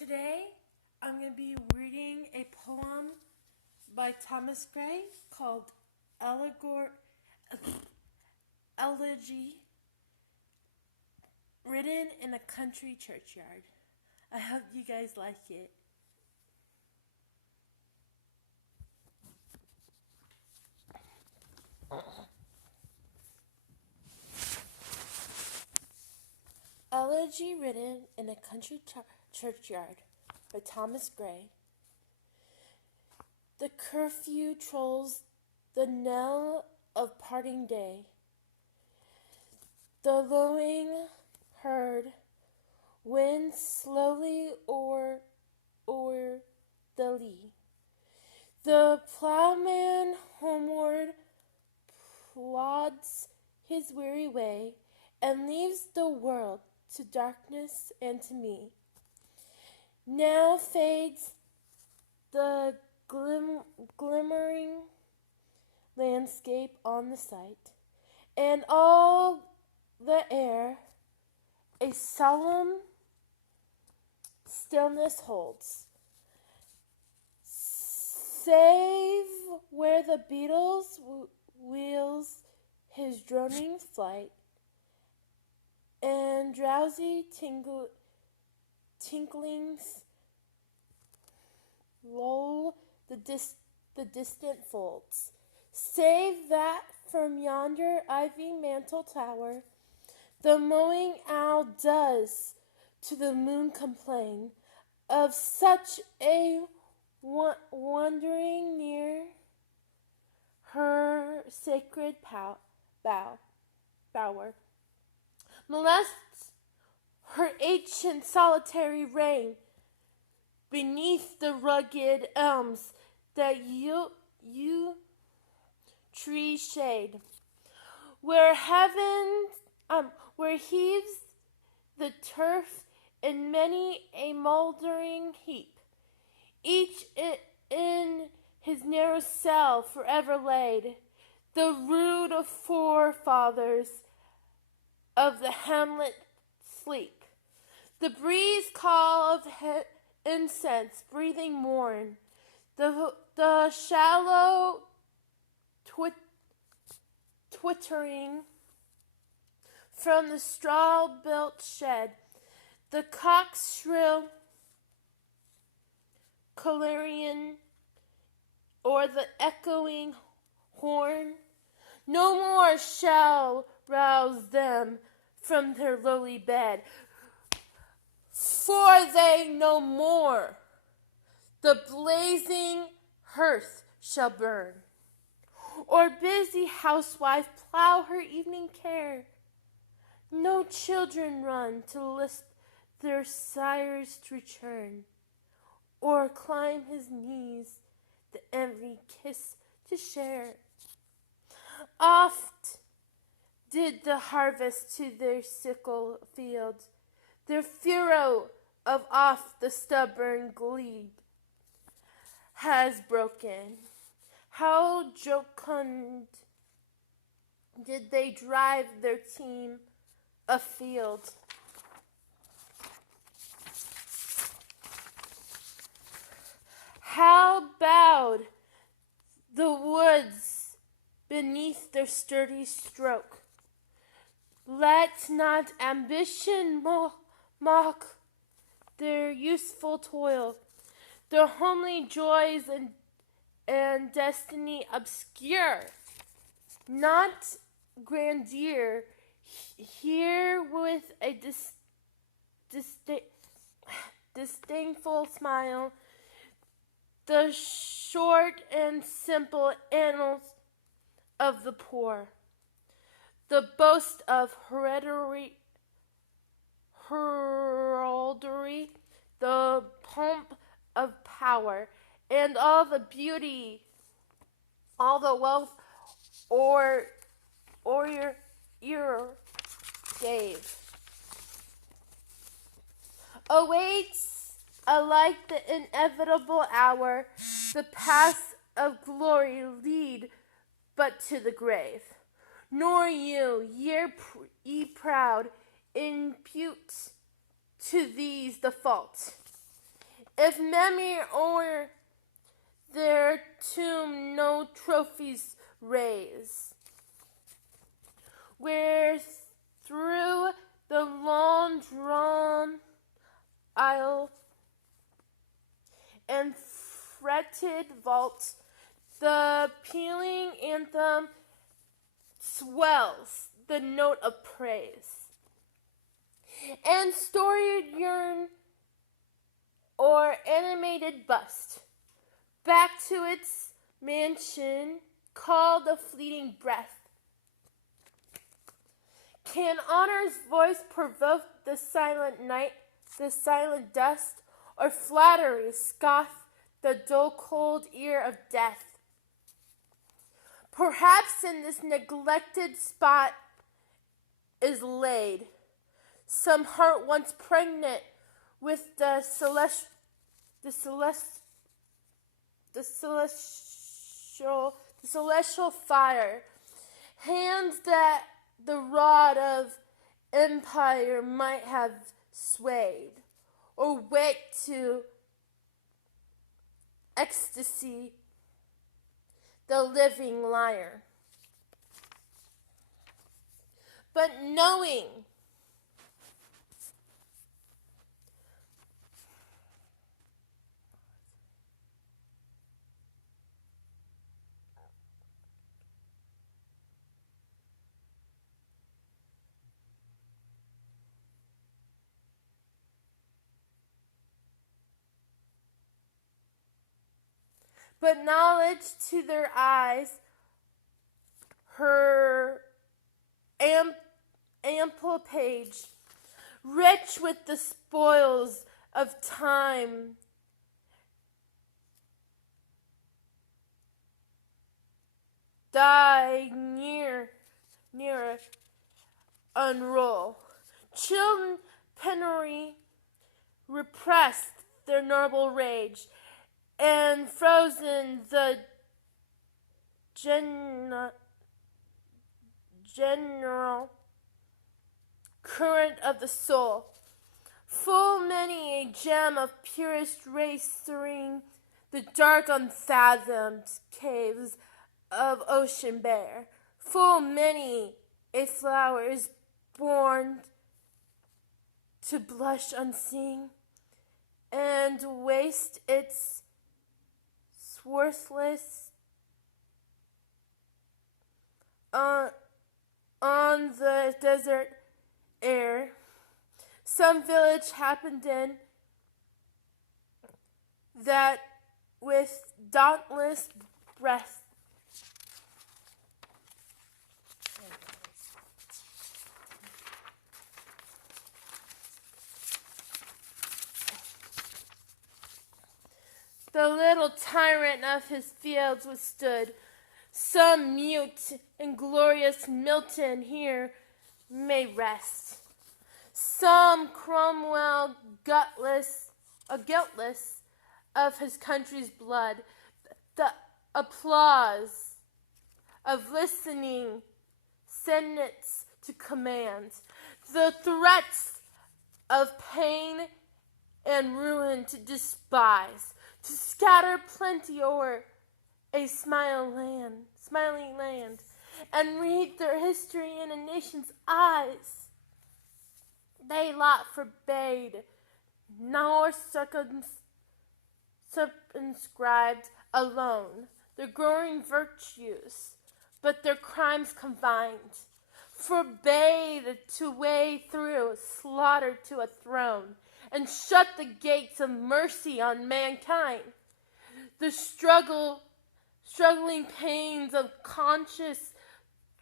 Today, I'm going to be reading a poem by Thomas Gray called Elegy, written in a country churchyard. I hope you guys like it. Elegy, written in a country churchyard by Thomas Gray. The curfew tolls the knell of parting day. The lowing herd winds slowly o'er the lea. The plowman homeward plods his weary way and leaves the world to darkness and to me. Now fades the glimmering landscape on the sight, and all the air a solemn stillness holds, save where the beetles wheels his droning flight, and drowsy tinklings lull the distant folds, save that from yonder ivy-mantled tower the mowing owl does to the moon complain of such a wandering near her sacred bower, molests her ancient solitary reign beneath the rugged elms that you trees shade, where heaves the turf in many a mouldering heap, each in his narrow cell forever laid, the rude forefathers of the hamlet sleep. The breeze call of incense breathing morn, the shallow twittering from the straw-built shed, the cock's shrill clarion, or the echoing horn, no more shall rouse them from their lowly bed, for they no more the blazing hearth shall burn, or busy housewife plow her evening care. No children run to lisp their sire's return, or climb his knees the envy kiss to share. Oft did the harvest to their sickle field, their furrow of off the stubborn glebe has broken. How jocund did they drive their team afield. How bowed the woods beneath their sturdy stroke. Let not ambition mock their useful toil, their homely joys and destiny obscure. Not grandeur, here with a disdainful smile, the short and simple annals of the poor, the boast of heraldry, the pomp of power, and all the beauty, all the wealth your gave, awaits alike the inevitable hour. The paths of glory lead but to the grave. Nor you, ye proud, impute to these the fault. if memory o'er their tomb no trophies raise, where through the long drawn aisle and fretted vault the pealing anthem swells the note of praise, and storied urn or animated bust back to its mansion called a fleeting breath. Can honor's voice provoke the silent night, the silent dust, or flattery scoff the dull cold ear of death? Perhaps in this neglected spot is laid some heart once pregnant with the celestial fire, hands that the rod of empire might have swayed, or waked to ecstasy the living lyre. But knowing but knowledge to their eyes, her ample page, rich with the spoils of time, die nearer, unroll. Chill penury repressed their noble rage, and frozen the general current of the soul. Full many a gem of purest race serene the dark unfathomed caves of ocean bare. Full many a flower is born to blush unseen and waste its worthless on the desert air. Some village happened in that with dauntless breath the little tyrant of his fields withstood. Some mute and glorious Milton here may rest. Some Cromwell guiltless of his country's blood. The applause of listening senates to command. The threats of pain and ruin to despise. To scatter plenty o'er a smiling land, and read their history in a nation's eyes. They lot forbade, nor circumscribed alone their growing virtues, but their crimes combined. Forbade to way through slaughter to a throne, and shut the gates of mercy on mankind. The struggling pains of conscious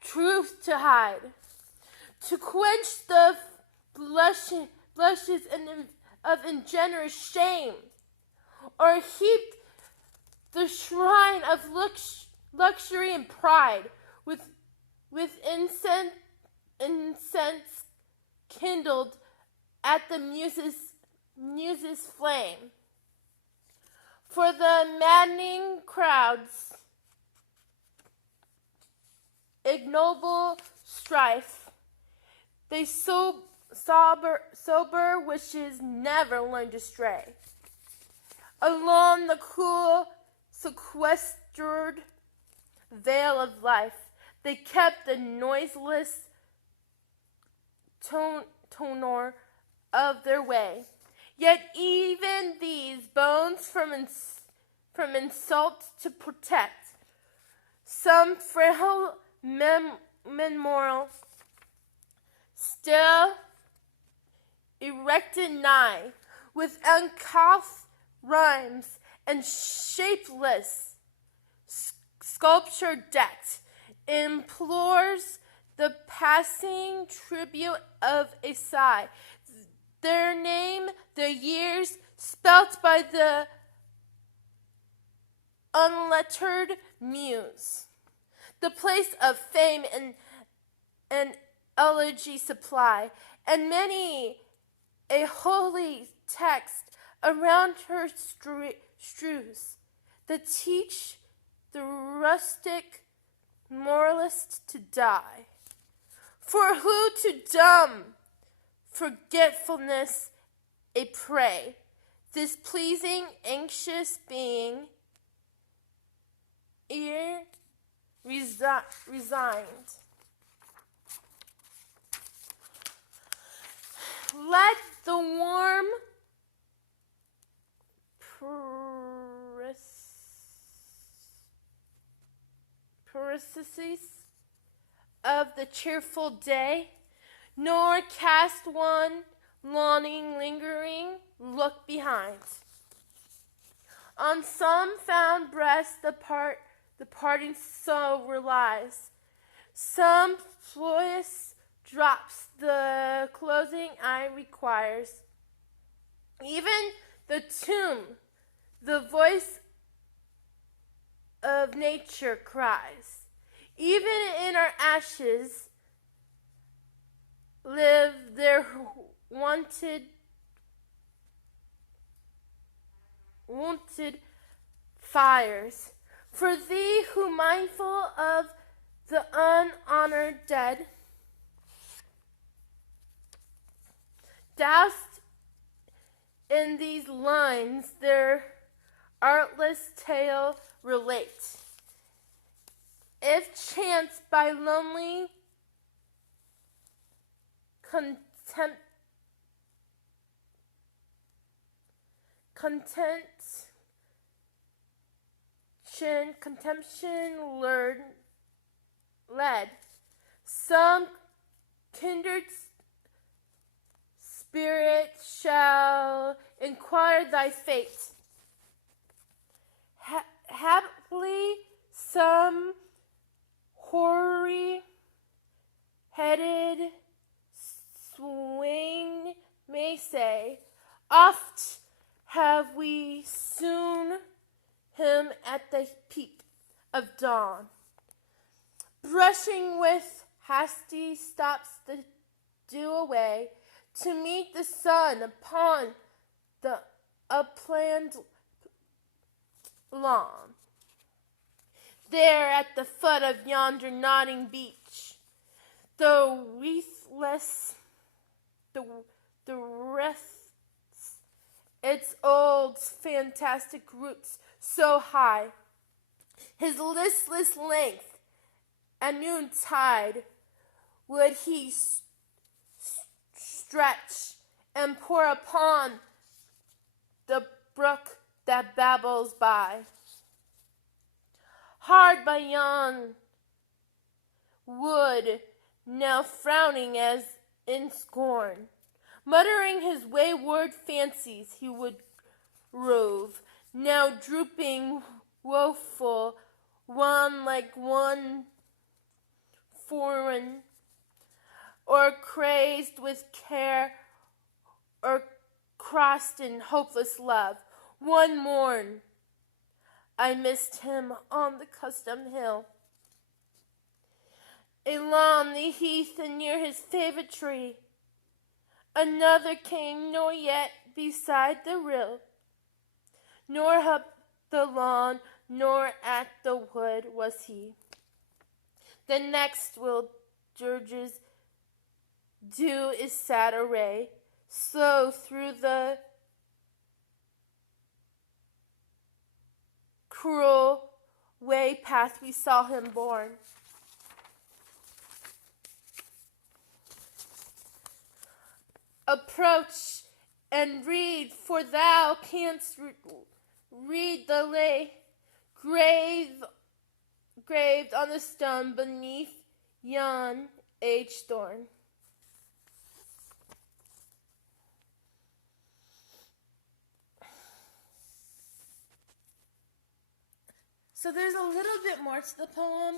truth to hide, to quench the blushes of ingenuous shame, or heap the shrine of luxury and pride with incense kindled at the muse's flame. For the maddening crowd's ignoble strife, they sober wishes never learn to stray. along the cool, sequestered vale of life. They kept the noiseless tenor of their way. Yet even these bones from insult to protect some frail memorial still erected nigh, with uncouth rhymes and shapeless sculpture decked, implores the passing tribute of a sigh. Their name, their years, spelt by the unlettered muse. The place of fame and elegy supply, and many a holy text around her strews, that teach the rustic moralist to die. For who to dumb forgetfulness a prey, this pleasing, anxious being, ere resigned. Let the warm parentheses of the cheerful day, nor cast one longing, lingering look behind. On some fond breast the parting soul relies. Some joyous drops the closing eye requires. Even the tomb, the voice of nature cries. Even in our ashes live their wonted fires. For thee who mindful of the unhonored dead, dost in these lines their artless tale relate. If chance by lonely contemption led, some kindred spirit shall inquire thy fate. Haply some hoary headed swain may say, oft have we seen him at the peep of dawn, brushing with hasty stops the dew away, to meet the sun upon the upland lawn. There at the foot of yonder nodding beech, the wreaths its old fantastic roots so high, his listless length at noontide would he stretch and pour upon the brook that babbles by. Hard by yon wood, now frowning as in scorn, muttering his wayward fancies, he would rove, now drooping woeful, wan like one foreign, or crazed with care, or crossed in hopeless love. One morn I missed him on the custom hill, along the heath and near his favorite tree. Another came nor yet beside the rill, nor up the lawn, nor at the wood was he. The next will dirges do is sad array, slow through the cruel way path we saw him borne. Approach and read, for thou canst read the lay graved on the stone beneath yon age thorn. So there's a little bit more to the poem,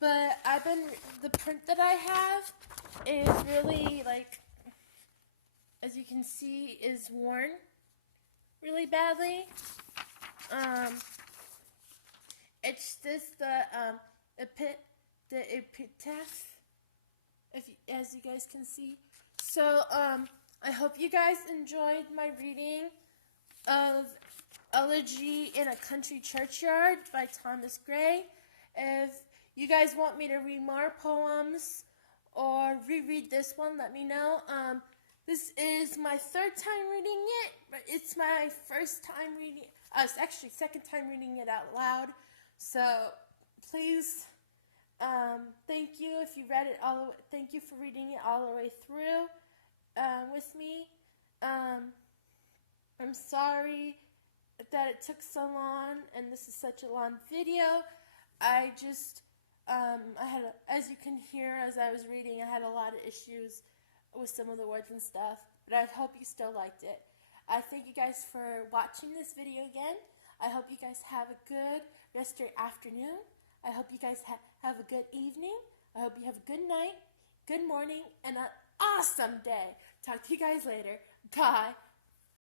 but the print that I have is really, like, as you can see, is worn really badly. It's just the epitaph, as you guys can see. So I hope you guys enjoyed my reading of Elegy in a Country Churchyard by Thomas Gray. If you guys want me to read more poems or reread this one, let me know. This is my third time reading it, but it's my first time reading. It's actually second time reading it out loud. So please, thank you if you read it all the way. Thank you for reading it all the way through with me. I'm sorry that it took so long, and this is such a long video. I had, as you can hear as I was reading, I had a lot of issues with some of the words and stuff, but I hope you still liked it. I thank you guys for watching this video again. I hope you guys have a good rest of your afternoon. I hope you guys have a good evening. I hope you have a good night, good morning, and an awesome day. Talk to you guys later. Bye.